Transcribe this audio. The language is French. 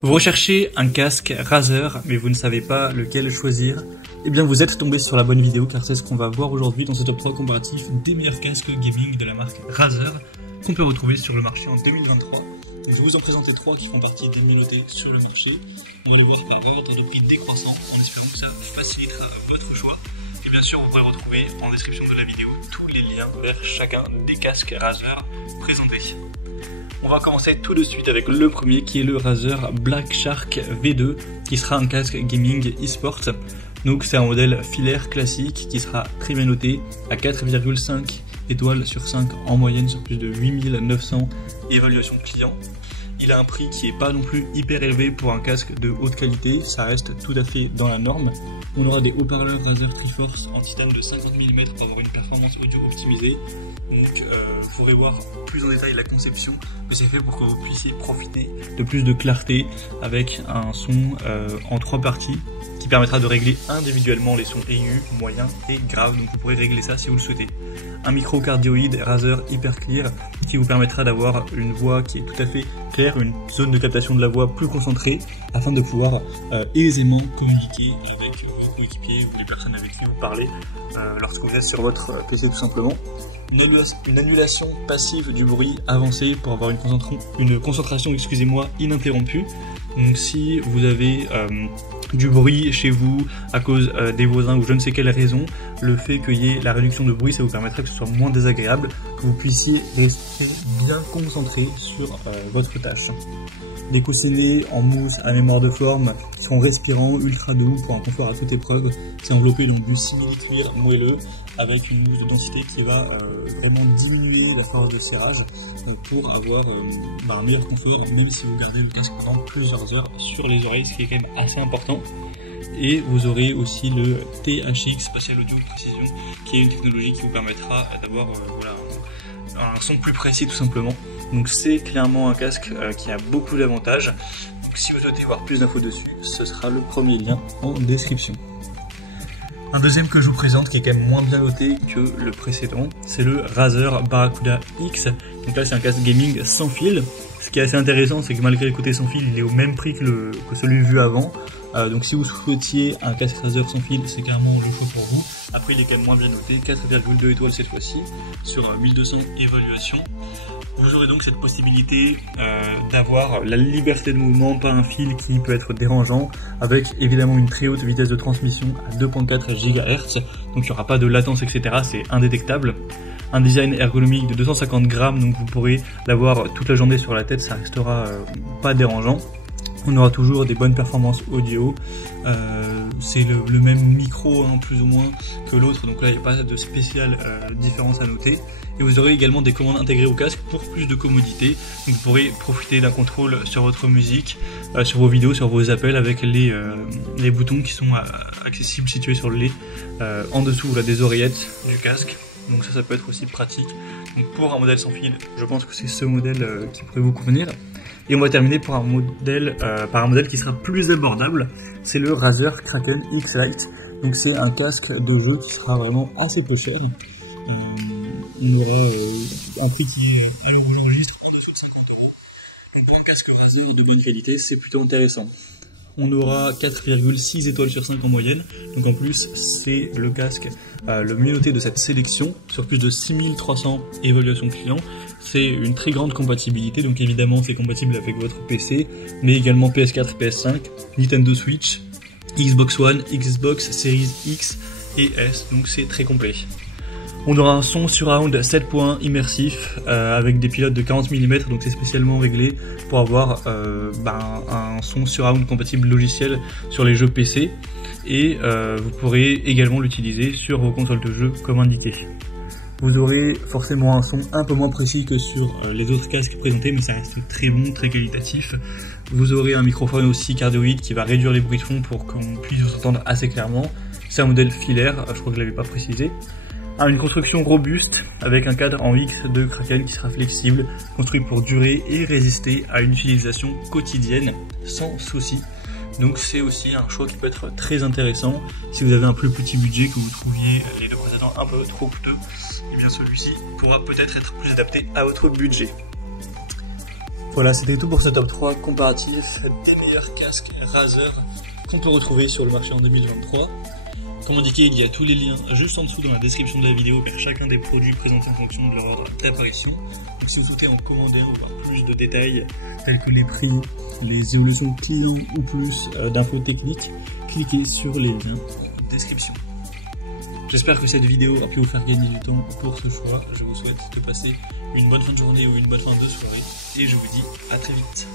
Vous recherchez un casque Razer, mais vous ne savez pas lequel choisir? Eh bien vous êtes tombé sur la bonne vidéo, car c'est ce qu'on va voir aujourd'hui dans ce top 3 comparatif des meilleurs casques gaming de la marque Razer qu'on peut retrouver sur le marché en 2023. Donc, je vous en présente 3 qui font partie des mieux notés sur le marché. Vous allez voir que des prix décroissants, en espérant que ça facilitera votre choix. Et bien sûr, vous pourrez retrouver en description de la vidéo tous les liens vers chacun des casques Razer présentés. On va commencer tout de suite avec le premier qui est le Razer Black Shark V2 qui sera un casque gaming e-sport. Donc c'est un modèle filaire classique qui sera très bien noté à 4,5 étoiles sur 5 en moyenne sur plus de 8900 évaluations clients. Il a un prix qui n'est pas non plus hyper élevé pour un casque de haute qualité, ça reste tout à fait dans la norme. On aura des haut-parleurs Razer Triforce en titane de 50 mm pour avoir une performance audio optimisée. Donc vous pourrez voir plus en détail la conception que c'est fait pour que vous puissiez profiter de plus de clarté avec un son en 3 parties qui permettra de régler individuellement les sons aigus, moyens et graves. Donc vous pourrez régler ça si vous le souhaitez. Un micro cardioïde Razer Hyper Clear qui vous permettra d'avoir une voix qui est tout à fait claire, une zone de captation de la voix plus concentrée afin de pouvoir aisément communiquer avec vos coéquipiers ou les personnes avec qui vous parlez lorsque vous êtes sur votre PC tout simplement. Une annulation passive du bruit avancé pour avoir une concentration ininterrompue. Donc si vous avez du bruit chez vous à cause des voisins ou je ne sais quelle raison, le fait qu'il y ait la réduction de bruit, ça vous permettra que ce soit moins désagréable, que vous puissiez rester bien concentré sur votre tâche. Des coussinets en mousse à mémoire de forme qui seront respirants, ultra doux pour un confort à toute épreuve. C'est enveloppé donc du simili-cuir moelleux avec une mousse de densité qui va vraiment diminuer la force de serrage pour avoir un meilleur confort, même si vous gardez le casque pendant plusieurs heures sur les oreilles, ce qui est quand même assez important. Et vous aurez aussi le THX Spatial Audio Precision, qui est une technologie qui vous permettra d'avoir un son plus précis tout simplement. Donc c'est clairement un casque qui a beaucoup d'avantages. Si vous souhaitez voir plus d'infos dessus, ce sera le premier lien en description. Un deuxième que je vous présente qui est quand même moins bien noté que le précédent, c'est le Razer Barracuda X. Donc là c'est un casque gaming sans fil. Ce qui est assez intéressant, c'est que malgré le côté sans fil, il est au même prix que celui vu avant. Donc si vous souhaitiez un casque Razer sans fil, c'est carrément le choix pour vous. Après il est quand même moins bien noté, 4,2 étoiles cette fois-ci, sur 1200 évaluations. Vous aurez donc cette possibilité d'avoir la liberté de mouvement, pas un fil qui peut être dérangeant, avec évidemment une très haute vitesse de transmission à 2.4 GHz, donc il n'y aura pas de latence etc, c'est indétectable. Un design ergonomique de 250 grammes, donc vous pourrez l'avoir toute la journée sur la tête, ça restera pas dérangeant. On aura toujours des bonnes performances audio, c'est le même micro plus ou moins que l'autre, donc là il n'y a pas de spéciale différence à noter. Et vous aurez également des commandes intégrées au casque pour plus de commodité, donc vous pourrez profiter d'un contrôle sur votre musique, sur vos vidéos, sur vos appels avec les boutons qui sont accessibles situés sur le lait, en dessous des oreillettes du casque. Donc ça peut être aussi pratique. Donc pour un modèle sans fil, je pense que c'est ce modèle qui pourrait vous convenir. Et on va terminer par un modèle qui sera plus abordable, c'est le Razer Kraken X Lite. Donc c'est un casque de jeu qui sera vraiment assez peu cher. On aura un prix qui est, à l'heure où j'enregistre, en dessous de 50 €. Donc pour un casque Razer de bonne qualité, c'est plutôt intéressant. On aura 4,6 étoiles sur 5 en moyenne, donc en plus c'est le casque le mieux noté de cette sélection, sur plus de 6300 évaluations clients. C'est une très grande compatibilité, donc évidemment c'est compatible avec votre PC, mais également PS4 et PS5, Nintendo Switch, Xbox One, Xbox Series X et S, donc c'est très complet. On aura un son surround 7 points immersif avec des pilotes de 40 mm, donc c'est spécialement réglé pour avoir un son surround compatible logiciel sur les jeux PC, et vous pourrez également l'utiliser sur vos consoles de jeux comme indiqué. Vous aurez forcément un son un peu moins précis que sur les autres casques présentés, mais ça reste très bon, très qualitatif. Vous aurez un microphone aussi cardioïde qui va réduire les bruits de fond pour qu'on puisse vous entendre assez clairement. C'est un modèle filaire, je crois que je ne l'avais pas précisé. Une construction robuste avec un cadre en X de Kraken qui sera flexible, construit pour durer et résister à une utilisation quotidienne sans souci. Donc c'est aussi un choix qui peut être très intéressant si vous avez un plus petit budget, que vous trouviez les deux précédents un peu trop coûteux. Et bien celui-ci pourra peut-être être plus adapté à votre budget. Voilà, c'était tout pour ce top 3 comparatif des meilleurs casques Razer qu'on peut retrouver sur le marché en 2023. Comme indiqué, il y a tous les liens juste en dessous dans la description de la vidéo vers chacun des produits présentés en fonction de leur ordre d'apparition. Donc si vous souhaitez en commander ou avoir plus de détails tels que les prix, les évolutions clients ou plus d'infos techniques, cliquez sur les liens en description. J'espère que cette vidéo a pu vous faire gagner du temps pour ce choix. Je vous souhaite de passer une bonne fin de journée ou une bonne fin de soirée et je vous dis à très vite.